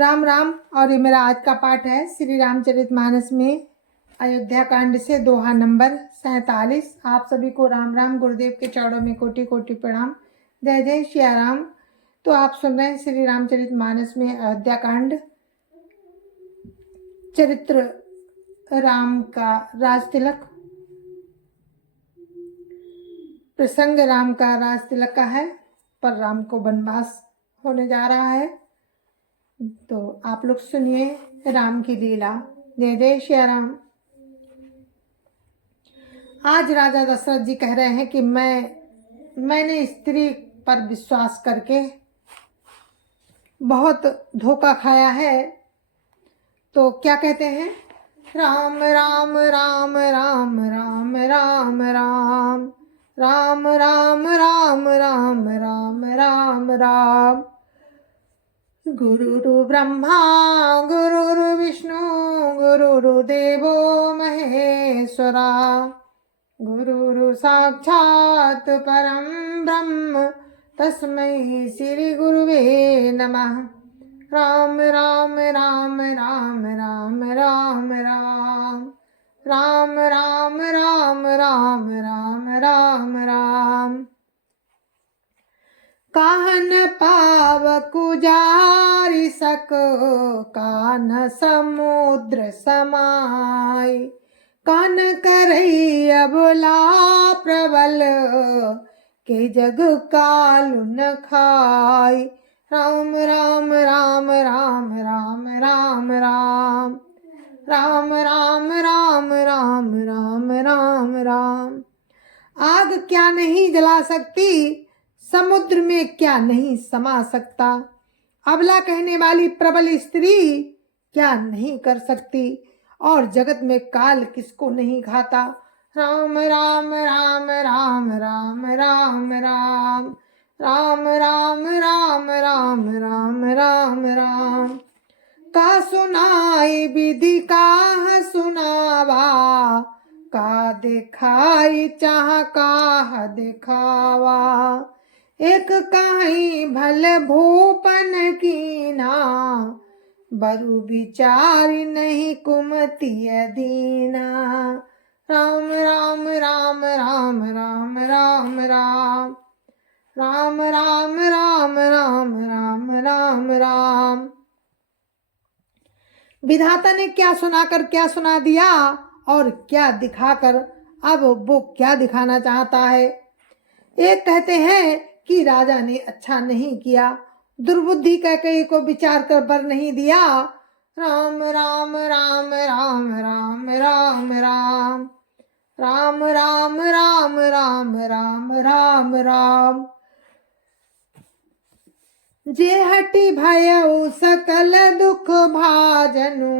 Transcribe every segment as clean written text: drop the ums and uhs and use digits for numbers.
राम राम। और ये मेरा आज का पाठ है श्री रामचरितमानस में अयोध्या कांड से दोहा नंबर 47। आप सभी को राम राम। गुरुदेव के चरणों में कोटि कोटि प्रणाम। जय जय श्री राम। तो आप सुन रहे हैं श्री रामचरितमानस में अयोध्या कांड, चरित्र राम का राज तिलक। प्रसंग राम का राज तिलक का है, पर राम को वनवास होने जा रहा है। तो आप लोग सुनिए राम की लीला। जय जय श्री राम। आज राजा दशरथ जी कह रहे हैं कि मैंने स्त्री पर विश्वास करके बहुत धोखा खाया है। तो क्या कहते हैं? राम राम राम राम राम राम राम राम राम राम राम राम राम राम। गुरुरु ब्रह्मा गुरुरु विष्णु गुरुरु देवो महेश्वरा गुरुरु साक्षात् परम ब्रह्म तस्मै श्री गुरुवे नमः। राम राम राम राम राम राम राम राम राम राम राम राम राम राम। काहन पावकु जारि सको कान समुद्र समाय कान करई अबला प्रबल के जग कालु न खाय। राम राम राम राम राम राम राम राम राम राम राम राम राम राम। आग क्या नहीं जला सकती, समुद्र में क्या नहीं समा सकता, अबला कहने वाली प्रबल स्त्री क्या नहीं कर सकती, और जगत में काल किसको नहीं खाता। राम राम राम राम राम राम राम राम राम राम राम राम राम राम। का सुनाई विधि का सुनावा का दिखाई चाह का दिखावा। एक कहीं भल भूपन कीना बरु विचारी नहीं कुमति दीना। राम राम राम राम राम राम राम राम राम राम राम राम राम राम। विधाता ने क्या सुनाकर क्या सुना दिया और क्या दिखाकर अब वो क्या दिखाना चाहता है। एक कहते हैं कि राजा ने अच्छा नहीं किया, दुर्बुद्धि कैकेयी को विचार कर वर नहीं दिया। राम राम राम राम राम राम राम राम राम राम राम राम राम राम। जे हटि भयउ सकल दुख भाजनु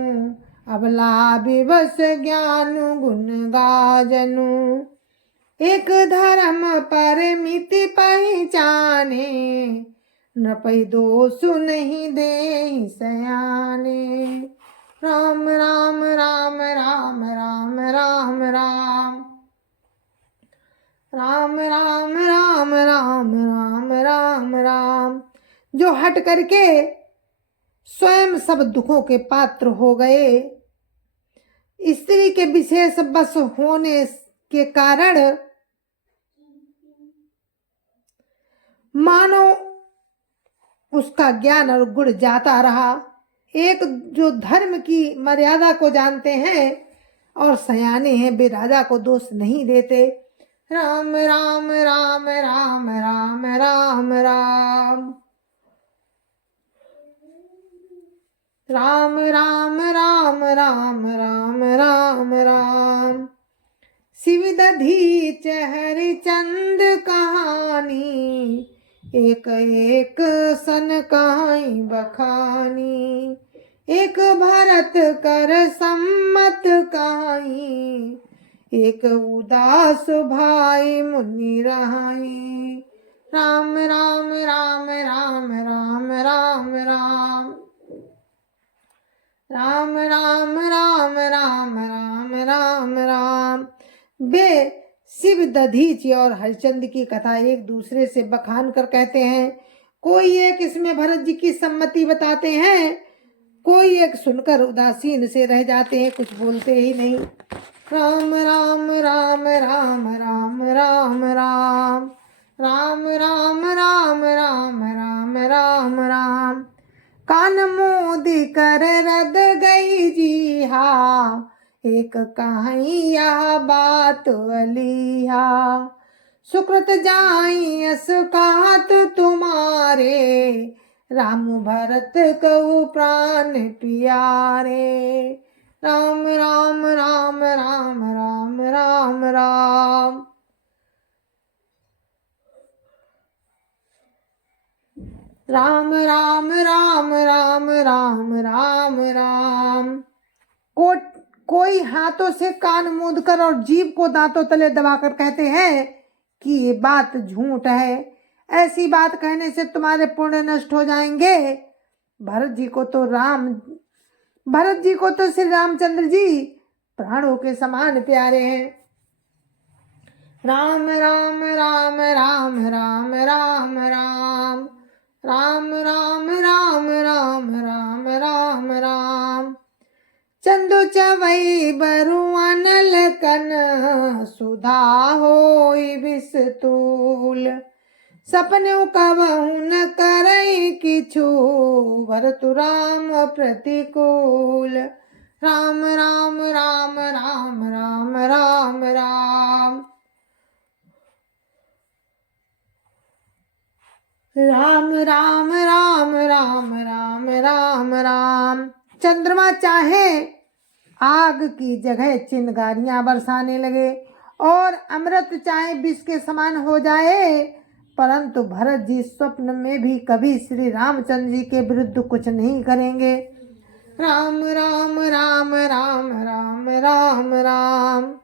अबला विवश ज्ञानु गुण गाजनु। एक धर्म परमिति पहचाने न पै दोषु नहीं दे सयाने। राम राम राम राम राम राम राम राम राम राम राम राम राम राम। जो हट करके स्वयं सब दुखों के पात्र हो गए, स्त्री के विशेष बस होने के कारण मानो उसका ज्ञान और गुण जाता रहा। एक जो धर्म की मर्यादा को जानते हैं और सयाने हैं, वे राजा को दोष नहीं देते। राम राम राम राम राम राम राम राम राम राम राम राम राम राम। शिव दधीच हरिचंद कहानी एक एक सन कहाई बखानी। एक भरत कर सम्मत कहाई एक उदास भाई मुनि रहाई। राम राम राम राम राम राम राम राम राम राम राम राम राम राम। वे शिव दधीच और हरिचंद की कथा एक दूसरे से बखान कर कहते हैं। कोई एक इसमें भरत जी की सम्मति बताते हैं कोई एक सुनकर उदासीन से रह जाते हैं, कुछ बोलते ही नहीं। राम राम राम राम राम राम राम राम राम राम राम राम राम राम। कान मोदी कर रद गई जी हा, एक कहिया बात अलिहा। सुकृत जाई अस कहत तुम्हारे, राम भरत कहु प्राण प्यारे। राम राम राम राम राम राम राम। राम राम राम राम राम राम राम। कोई हाथों से कान मूंद कर और जीभ को दांतों तले दबाकर कहते हैं कि ये बात झूठ है, ऐसी बात कहने से तुम्हारे पुण्य नष्ट हो जाएंगे। भरत जी को तो श्री रामचंद्र जी प्राणों के समान प्यारे हैं। राम राम राम राम राम राम राम राम राम राम राम राम राम राम। चंदु चवई बरुअन लकन, सुधा होई विस्तूल। सपने कबहु न करई किछु, भरतु राम प्रतिकूल। राम राम राम राम राम राम राम राम राम राम राम राम राम राम। चंद्रमा चाहे आग की जगह चिंगारियां बरसाने लगे और अमृत चाहे विष के समान हो जाए, परंतु भरत जी स्वप्न में भी कभी श्री रामचंद्र जी के विरुद्ध कुछ नहीं करेंगे। राम राम राम राम राम राम राम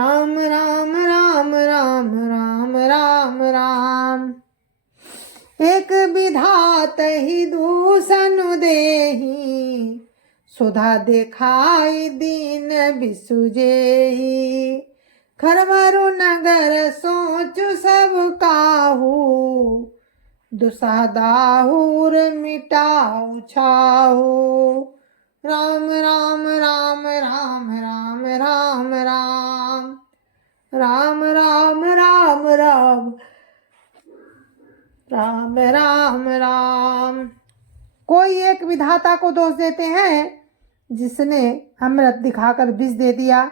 राम राम राम राम राम राम राम। एक विधात ही दूसनु देही, सुधा देखाई दीन बिसुजेही। खरवरु नगर सोचु सब काहू, दुसादाहुर मिटाऊ छाहू। राम राम राम राम राम राम राम राम राम राम राम राम राम राम। कोई एक विधाता को दोष देते हैं जिसने अमृत दिखाकर विष दे दिया।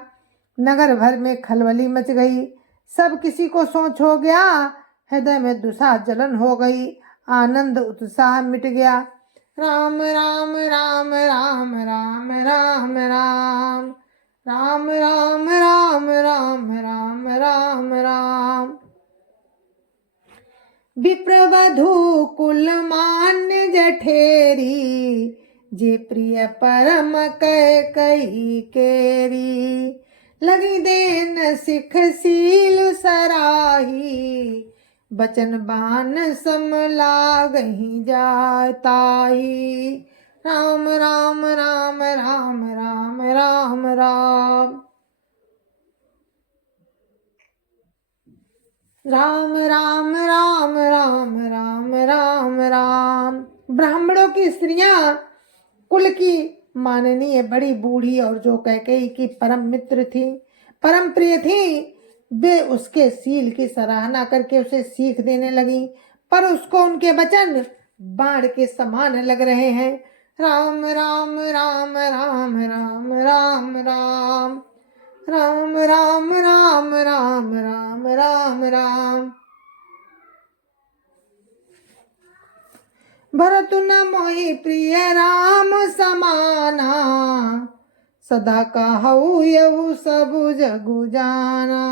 नगर भर में खलबली मच गई, सब किसी को सोच हो गया, हृदय में दुसा जलन हो गई, आनंद उत्साह मिट गया। राम राम राम राम राम राम राम राम राम राम राम राम राम राम। विप्रवधु कुल मान्य जठेरी, जे प्रिय परम कई केरी। लगी देन सिख सील सराही, बचन बान सम लागहि जाताही। राम राम राम राम राम राम राम राम राम राम राम राम राम राम। ब्राह्मणों की स्त्रियां कुल की माननीय बड़ी बूढ़ी और जो कैकेयी की परम मित्र थी, परम प्रिय थी, वे उसके सील की सराहना करके उसे सीख देने लगी, पर उसको उनके वचन बाण के समान लग रहे हैं। राम राम राम राम राम राम राम राम राम राम राम राम राम राम। भरत न मोहि प्रिय राम समाना, सदा कहु यहु सब जगु जाना।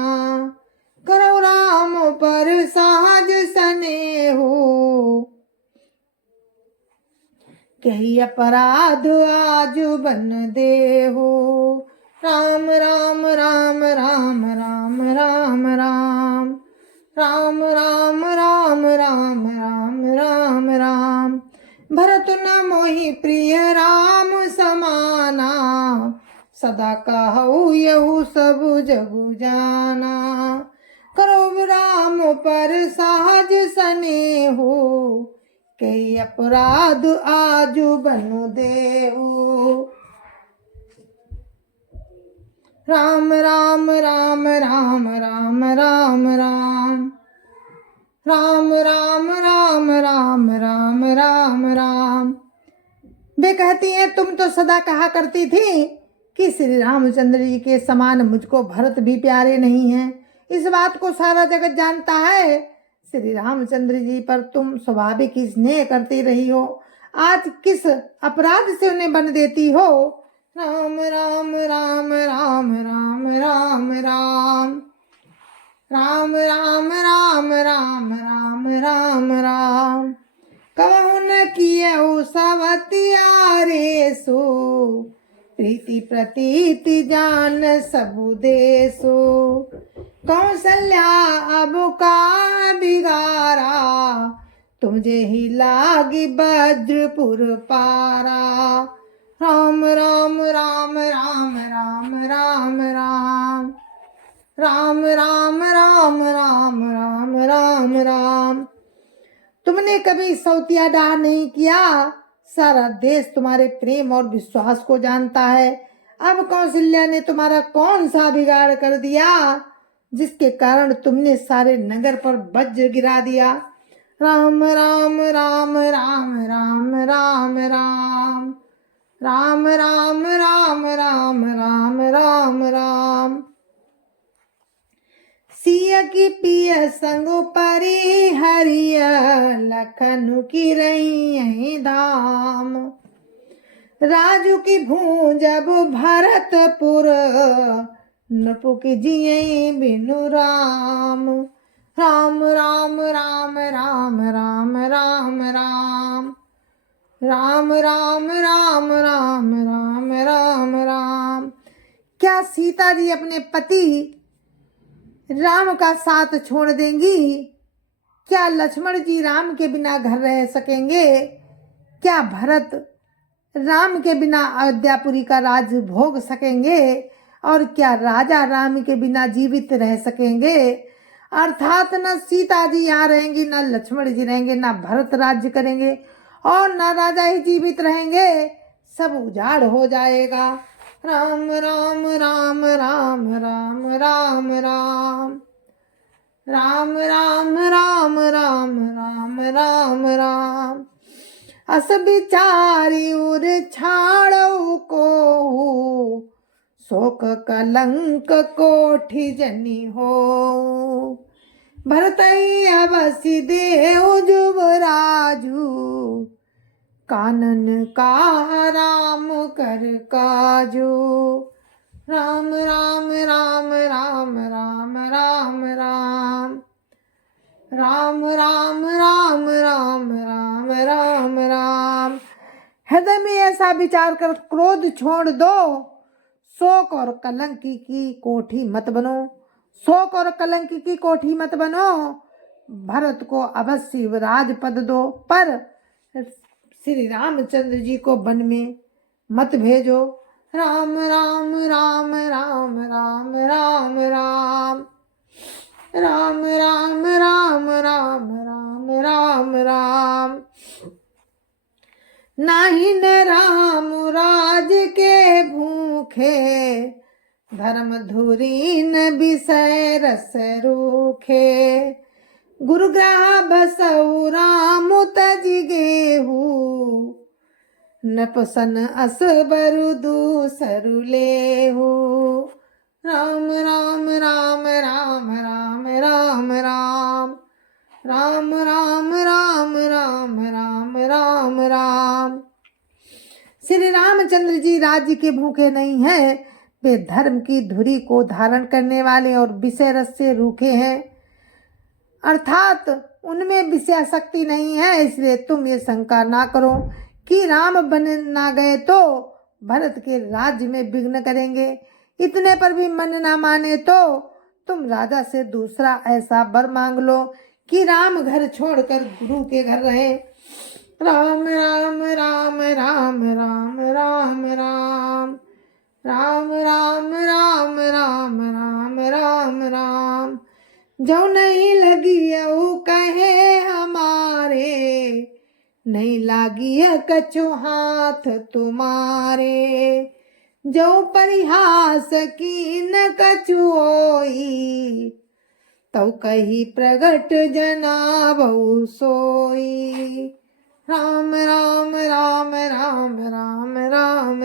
करौ राम पर सहज स्नेहु, कही अपराध आज बन देहु। राम राम राम राम राम राम राम राम राम राम राम राम राम राम। भरत न मोहि प्रिय राम समाना, सदा कहु यहु सब जगु जाना। करो राम पर सहज स्नेहु, कई अपराध आजू बनु देहु। राम राम राम राम राम राम राम राम राम राम राम राम राम राम। वे कहती हैं, तुम तो सदा कहा करती थी कि श्री रामचंद्र जी के समान मुझको भरत भी प्यारे नहीं हैं। इस बात को सारा जगत जानता है। श्री रामचंद्र जी पर तुम स्वाभाविक ही स्नेह करती रही हो, आज किस अपराध से उन्हें बन देती हो। राम राम राम राम राम राम राम राम राम राम राम राम राम राम। कहु न कियहु सवतियारे सो, प्रीति प्रतीति जान सबु देसो। कौशल्या अब का बिगारा, तुझे ही लागी बज्रपुर पारा। राम राम राम राम राम राम राम राम राम राम राम राम राम राम। तुमने कभी सौतिया डाह नहीं किया, सारा देश तुम्हारे प्रेम और विश्वास को जानता है। अब कौशल्या ने तुम्हारा कौन सा बिगाड़ कर दिया, जिसके कारण तुमने सारे नगर पर वज्र गिरा दिया। राम राम राम राम राम राम राम राम राम राम राम राम राम राम। सिया की पिय संग परी हरिय, लखनु की रही धाम। राजू की भूंज अब भरतपुर, नपु की जिये बिनु राम। राम राम राम राम राम राम राम राम राम राम राम राम राम राम। क्या सीता जी अपने पति राम का साथ छोड़ देंगी? क्या लक्ष्मण जी राम के बिना घर रह सकेंगे? क्या भरत राम के बिना अयोध्यापुरी का राज भोग सकेंगे? और क्या राजा राम के बिना जीवित रह सकेंगे? अर्थात न सीता जी यहाँ रहेंगी, न लक्ष्मण जी रहेंगे, न भरत राज्य करेंगे और न राजा ही जीवित रहेंगे, सब उजाड़ हो जाएगा। राम राम राम राम राम राम राम राम राम राम राम राम राम राम। अस बिचारी उर छाड़ो को, शोक कलंक कोठि जनी हो। भरतई अवसि देव जुबराजू, कानन का राम कर काजू। राम राम राम राम राम राम राम राम राम राम राम राम राम राम। हृदय में ऐसा विचार कर क्रोध छोड़ दो, शोक और कलंक की कोठी मत बनो। शोक और कलंक की कोठी मत बनो। भरत को अवश्य राजपद दो, पर श्री रामचंद्र जी को वन में मत भेजो। राम राम राम राम राम राम राम राम राम राम राम राम राम राम। नाही न राम राज के भूखे, धर्म धुरी न विषय रस रूखे। गुरुग्रह बसऊ राम तजि गेहू, नपसन अस बरु दूसरु लेहू। राम राम राम राम राम राम राम राम राम राम राम राम राम राम। श्री रामचंद्र जी राज्य के भूखे नहीं हैं, वे धर्म की धुरी को धारण करने वाले और विषय रस से रूखे हैं, अर्थात उनमें विषय शक्ति नहीं है। इसलिए तुम ये शंका ना करो कि राम बन ना गए तो भरत के राज्य में विघ्न करेंगे। इतने पर भी मन ना माने तो तुम राजा से दूसरा ऐसा वर मांग लो कि राम घर छोड़कर गुरु के घर रहे। राम राम राम राम राम राम राम राम राम राम राम राम राम राम। जो नहीं लगी वो कहे हमारे, कछु हाथ तुम्हारे, जो परिहास कीन कछु होई, तौ कही प्रगट जनाबहु सोई। राम राम राम राम राम राम राम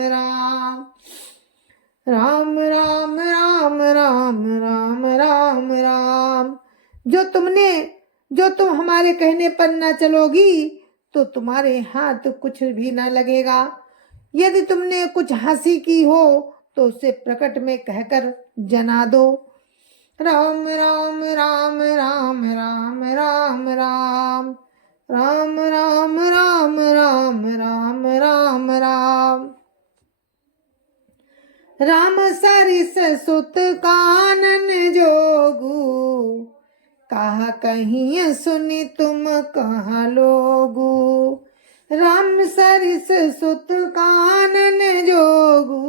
राम राम राम राम राम राम राम। जो तुम हमारे कहने पर न चलोगी तो तुम्हारे हाथ कुछ भी न लगेगा। यदि तुमने कुछ हंसी की हो तो उसे प्रकट में कहकर जना दो। राम राम राम राम राम राम राम राम राम राम राम राम राम राम। राम सरिस सुत कानन जोगू, कहा कहीं सुनी तुम कहाँ लोगू। राम सरिस सुत कानन जोगू,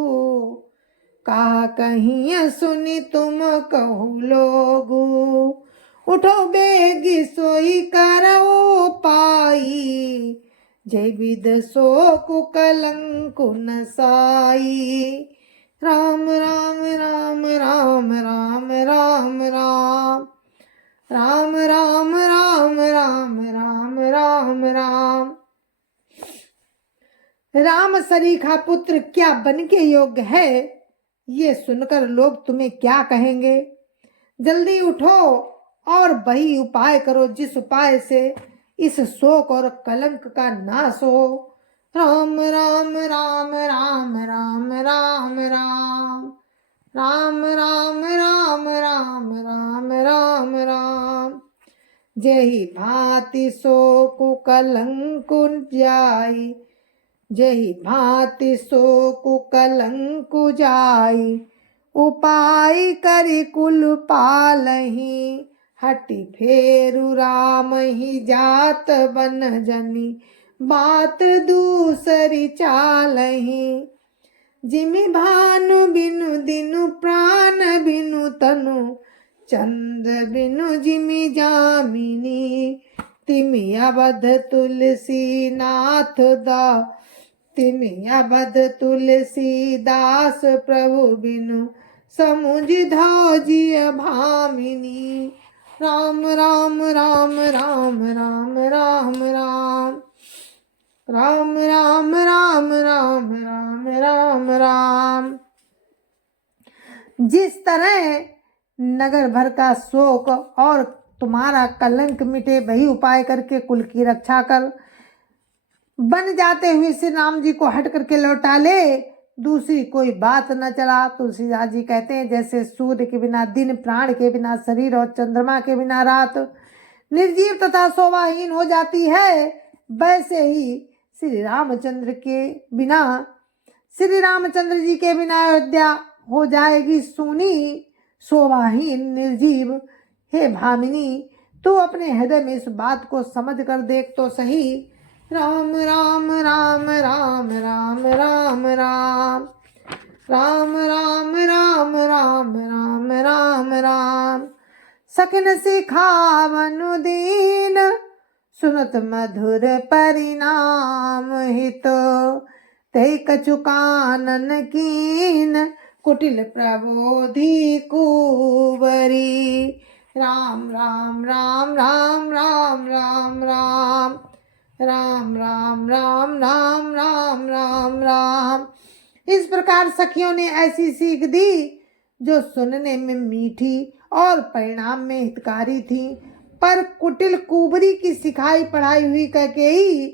कहा कहीं सुनी तुम कहू लोगू। उठो बेगी सोई करो पाई, जय विद सो कुकलंकु नसाई। राम राम राम राम राम राम राम राम राम राम राम राम राम राम। राम सरीखा पुत्र क्या बन के योग्य है, ये सुनकर लोग तुम्हें क्या कहेंगे। जल्दी उठो और वही उपाय करो जिस उपाय से इस शोक और कलंक का नाश हो। राम राम राम राम राम राम राम राम राम राम राम राम राम राम। जही भांति शोक कलंकु जाई, जही भांति शोक कलंकु जाई। उपाय करि कुल पालही, हटि फेरु राम ही जात बन जनी। बात दूसरी चालही, जिमि भानु बिनु दिनु प्राण बिनु तनु। चंद्र बिनु जिमि जामिनी, तिमि अवध तुलसी नाथ दा। तिमि अवध तुलसी दास प्रभु बिनु, समुझ धौजिय भामिनी। राम राम राम राम राम राम राम राम राम राम राम राम राम राम। जिस तरह नगर भर का शोक और तुम्हारा कलंक मिटे, वही उपाय करके कुल की रक्षा कर बन जाते हुए श्री राम जी को हट करके लौटा ले, दूसरी कोई बात न चला। तुलसीदास जी कहते हैं, जैसे सूर्य के बिना दिन, प्राण के बिना शरीर और चंद्रमा के बिना रात निर्जीव तथा शोभाहीन हो जाती है, वैसे ही श्री रामचंद्र जी के बिना अयोध्या हो जाएगी सूनी, शोभाहीन, निर्जीव। हे भामिनी, तू अपने हृदय में इस बात को समझ कर देख तो सही। राम राम राम राम राम राम राम राम राम राम राम राम राम राम। सखन सिखावनु दीन, सुनत मधुर परिणाम हित। ते कछु कानन कीन, कुटिल प्रबोधि कुंवरी। राम राम राम राम राम राम राम राम राम राम राम राम राम राम। इस प्रकार सखियों ने ऐसी सीख दी जो सुनने में मीठी और परिणाम में हितकारी थी, पर कुटिल कुंवरी की सिखाई पढ़ाई हुई कैकेयी,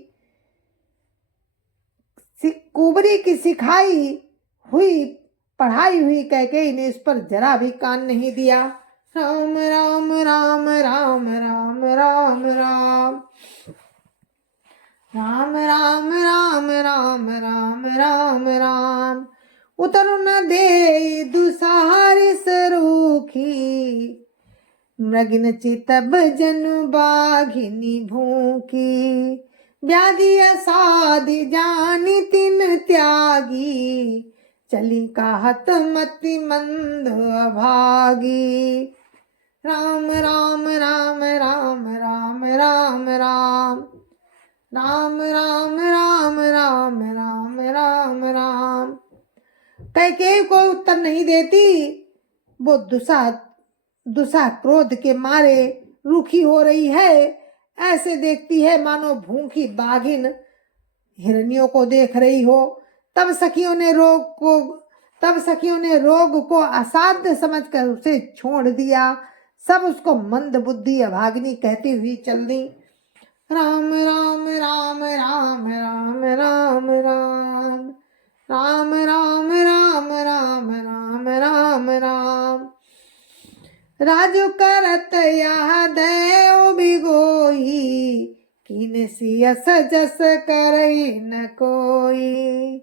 कुंवरी की सिखाई हुई पढ़ाई हुई कैकेयी ने इस पर जरा भी कान नहीं दिया। राम राम राम राम राम राम राम राम राम राम राम राम राम राम। उतरु न दे दुसारे सरूखी, मृगिन चितब जनु बाघिनी भूखी। व्याधि असाधि जानी तिन त्यागी, चली कहत मति मंद अभागी। राम राम राम राम राम राम राम राम राम राम राम राम राम राम। कैकेयी कोई उत्तर नहीं देती। वो दुसा क्रोध के मारे रूखी हो रही है। ऐसे देखती है मानो भूखी बाघिन हिरनियों को देख रही हो। तब सखियों ने रोग को असाध्य समझकर उसे छोड़ दिया। सब उसको मंद बुद्धि अभागिनी कहती हुई चल दी। राम राम राम राम राम राम राम राम राम राम राम राम राम राम। राजू करत यह देव बिगोई, किन सियस जस करई न कोई।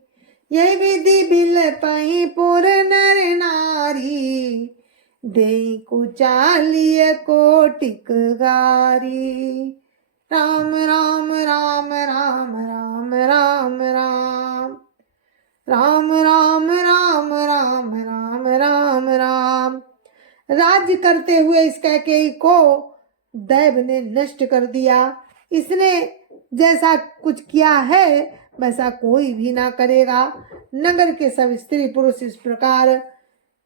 यही विधि बिल पही पुर नर नारी, देई कुचालिय कोटिक गारी। राम राम राम राम राम राम राम राम राम राम राम राम राम राम। राज्य करते हुए इस कैकेयी को दैव ने नष्ट कर दिया। इसने जैसा कुछ किया है वैसा कोई भी ना करेगा। नगर के सब स्त्री पुरुष इस प्रकार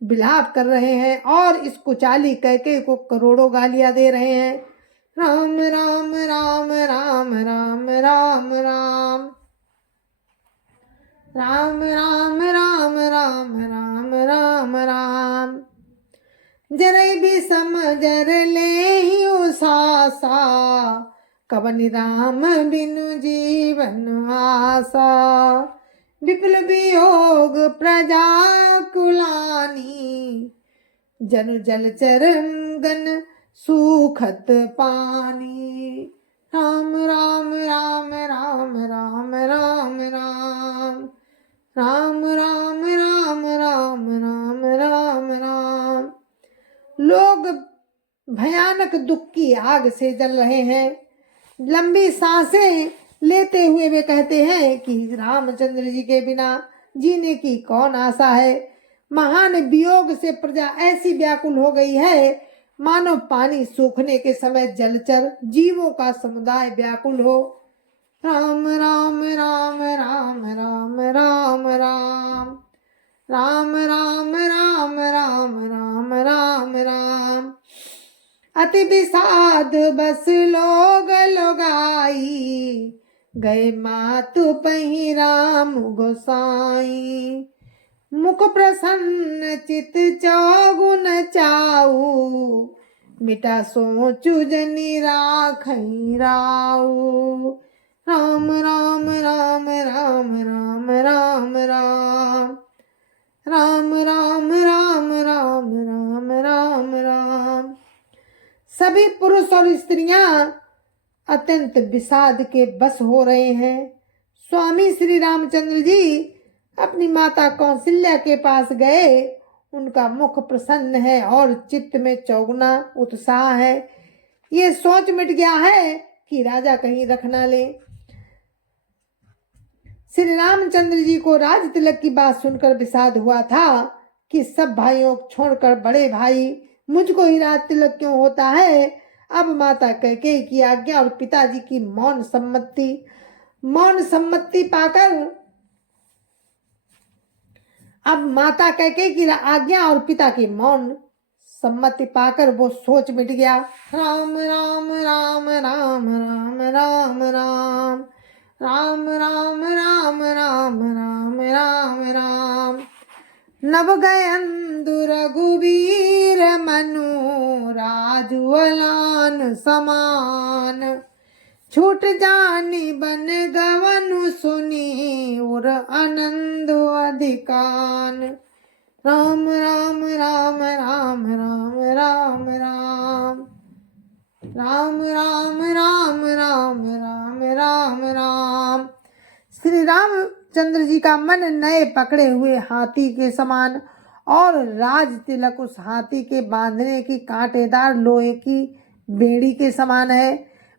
विलाप कर रहे हैं और इस कुचाली कैकेयी को करोड़ों गालियां दे रहे हैं। राम राम राम राम राम राम राम राम राम राम राम राम राम राम। जरई भी समझर ले ही उसासा, कवन राम बिनु जीवन आसा। विपुल वियोग प्रजा कुलानी, जनु जलचर गन सुखत पानी। राम राम राम राम राम राम राम राम राम राम राम राम राम राम। लोग भयानक दुख की आग से जल रहे हैं। लंबी सांसें लेते हुए वे कहते हैं कि रामचंद्र जी के बिना जीने की कौन आशा है। महान वियोग से प्रजा ऐसी व्याकुल हो गई है मानो पानी सूखने के समय जलचर जीवों का समुदाय व्याकुल हो। राम राम राम राम राम राम राम राम राम राम राम राम राम राम। अति विषाद बस लोग लोगाई, गए मातु पही राम गोसाई। मुख प्रसन्न चित चौगुन चाऊ, मिटा सोचु जनी राखई राऊ। राम राम राम राम राम राम राम राम राम राम राम राम राम राम। सभी पुरुष और स्त्रियां अत्यंत विषाद के बस हो रहे हैं। स्वामी श्री रामचंद्र जी अपनी माता कौशल्या के पास गए। उनका मुख प्रसन्न है और चित्त में चौगुना उत्साह है। ये सोच मिट गया है कि राजा कहीं रख ना ले। श्री रामचंद्र जी को राज तिलक की बात सुनकर विषाद हुआ था कि सब भाइयों को छोड़कर बड़े भाई मुझको ही राज तिलक क्यों होता है। अब माता कैकेयी की आज्ञा और पिताजी की मौन सम्मति पाकर अब माता कैकेयी की आज्ञा और पिता की मौन सम्मति पाकर वो सोच मिट गया। राम राम राम राम राम राम राम राम राम राम राम राम राम राम। नव गयंदु रघुवीर मनु, राजुअलान समान। छूट जानी बन गवनु सुनी, उर आनंद अधिकान। राम राम राम राम राम राम राम राम राम राम राम राम राम राम। श्री रामचंद्र जी का मन नए पकड़े हुए हाथी के समान और राज तिलक उस हाथी के बांधने की कांटेदार लोहे की बेड़ी के समान है।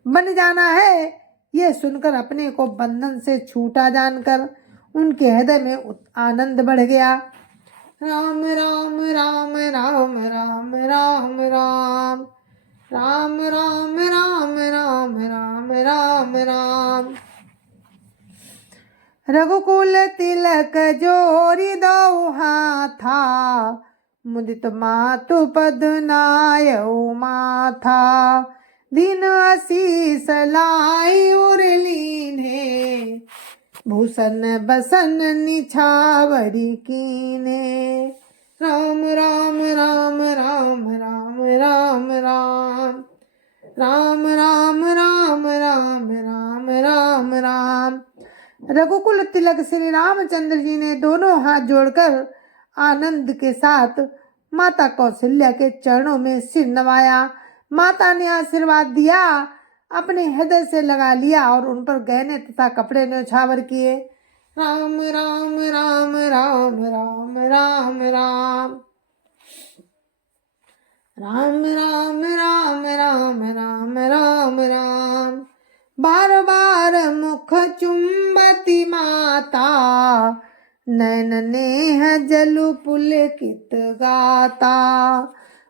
बन जाना है ये सुनकर अपने को बंधन से छूटा जानकर उनके हृदय में आनंद बढ़ गया। राम राम राम राम राम राम राम राम राम राम राम राम राम राम। रघुकुल तिलक जोरी दो हाथा, मुदित मातु पद नायऊ माथा। दीन आशीष लाई उरलीने, भूषण बसन निछावरी कीने। राम राम राम राम राम राम राम, राम राम राम राम राम राम राम। रघुकुल तिलक श्री रामचंद्र जी ने दोनों हाथ जोड़कर आनंद के साथ माता कौशल्या के चरणों में सिर नवाया। माता ने आशीर्वाद दिया, अपने हृदय से लगा लिया और उन पर गहने तथा कपड़े न्यौछावर किए। राम राम राम राम राम राम राम, राम राम राम राम राम राम राम। बार बार मुख चुंबती माता, नैन नेह जलु पुलकित गाता।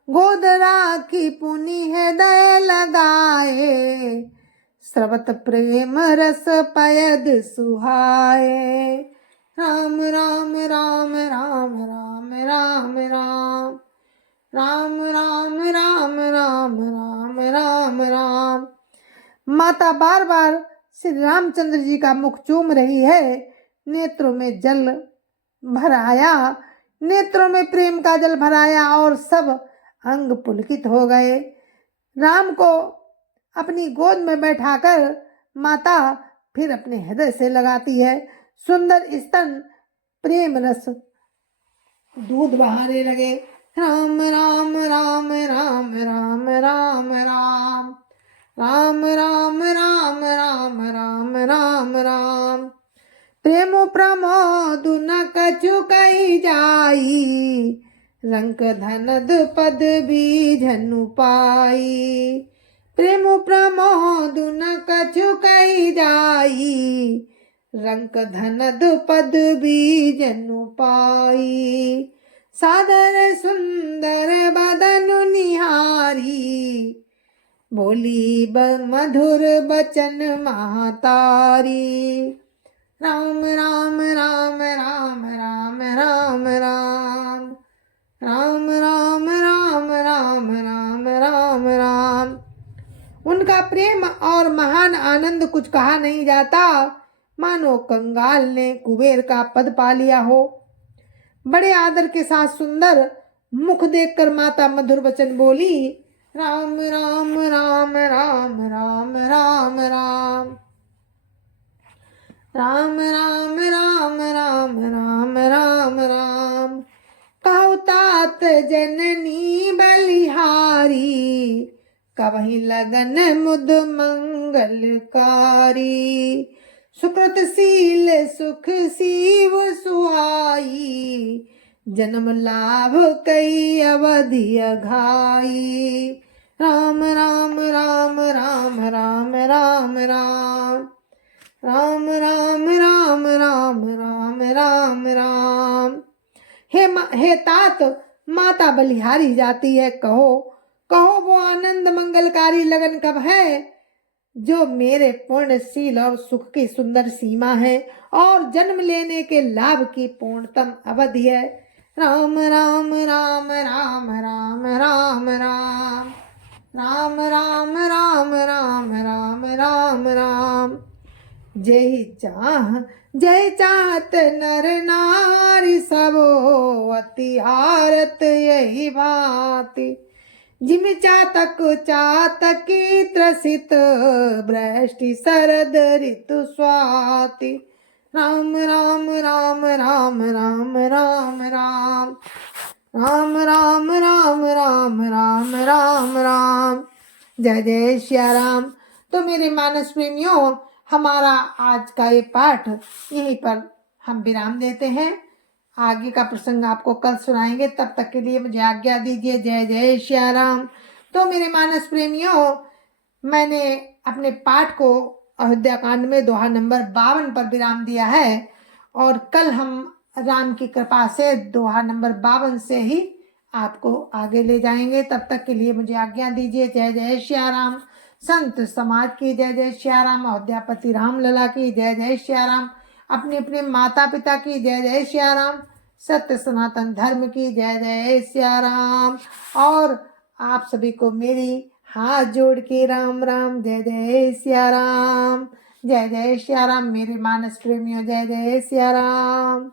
गोद राखी पुनि हृदय लगाए, स्रवत प्रेम रस पयद सुहाए। राम राम राम राम राम राम राम, राम राम राम राम राम राम राम। माता बार बार श्री रामचंद्र जी का मुख चूम रही है। नेत्रों में जल भर आया, नेत्रों में प्रेम का जल भर आया और सब अंग पुलकित हो गए। राम को अपनी गोद में बैठाकर माता फिर अपने हृदय से लगाती है। सुंदर स्तन प्रेम रस दूध बहाने लगे। राम राम राम राम राम राम राम, राम राम राम राम राम राम राम। प्रेम प्रमोद न कछु कही जाई, रंक धनद पद बीजनु पाई। प्रेम प्रमोद न कछु कही जाई, रंक धनद पद बीजनु पाई। सादर सुंदर बदनु निहारी, बोली मधुर बचन महतारी। राम राम राम राम राम राम राम, राम राम राम राम राम राम राम। उनका प्रेम और महान आनंद कुछ कहा नहीं जाता, मानो कंगाल ने कुबेर का पद पा लिया हो। बड़े आदर के साथ सुंदर मुख देखकर माता मधुर वचन बोली। राम राम राम राम राम राम राम, राम राम राम राम राम राम राम। कहु तात जननी बलिहारी, कवहि लगन मुद मंगलकारी। सुकृतशील सुख सीव सुहाई, जन्म लाभ कई अवधि अघाई। राम राम राम राम राम राम राम, राम राम राम राम राम राम राम। हे तात, माता बलिहारी जाती है, कहो कहो वो आनंद मंगलकारी लगन कब है, जो मेरे पूर्णशील और सुख की सुंदर सीमा है और जन्म लेने के लाभ की पूर्णतम अवधि है। राम राम राम राम राम राम राम, राम राम राम राम राम राम राम। जय चाहत नर नारी सबो, अति हारत यही भांति। जिम चातक चातकी त्रसित, वृष्टि शरद ऋतु स्वाति। राम राम राम राम राम राम राम, राम राम राम राम राम राम राम। जय जय श्या राम। तो मेरे मानस प्रेमियों, हमारा आज का ये पाठ यहीं पर हम विराम देते हैं। आगे का प्रसंग आपको कल सुनाएंगे, तब तक के लिए मुझे आज्ञा दीजिए। जय जय श्या राम। तो मेरे मानस प्रेमियों, मैंने अपने पाठ को अयोध्या कांड में दोहा नंबर 52 पर विराम दिया है और कल हम राम की कृपा से दोहा नंबर 52 से ही आपको आगे ले जाएंगे। तब तक के लिए मुझे आज्ञा दीजिए। जय जय श्या राम। संत समाज की जय जय श्या राम। अयोध्यापति राम लला की जय जय श्या राम। अपने अपने माता पिता की जय जय सिया राम, सत्य सनातन धर्म की जय जय सिया राम। और आप सभी को मेरी हाथ जोड़ के राम राम, जय जय सिया राम, जय जय सिया राम। मेरे मानस प्रेमियों, जय जय सिया राम।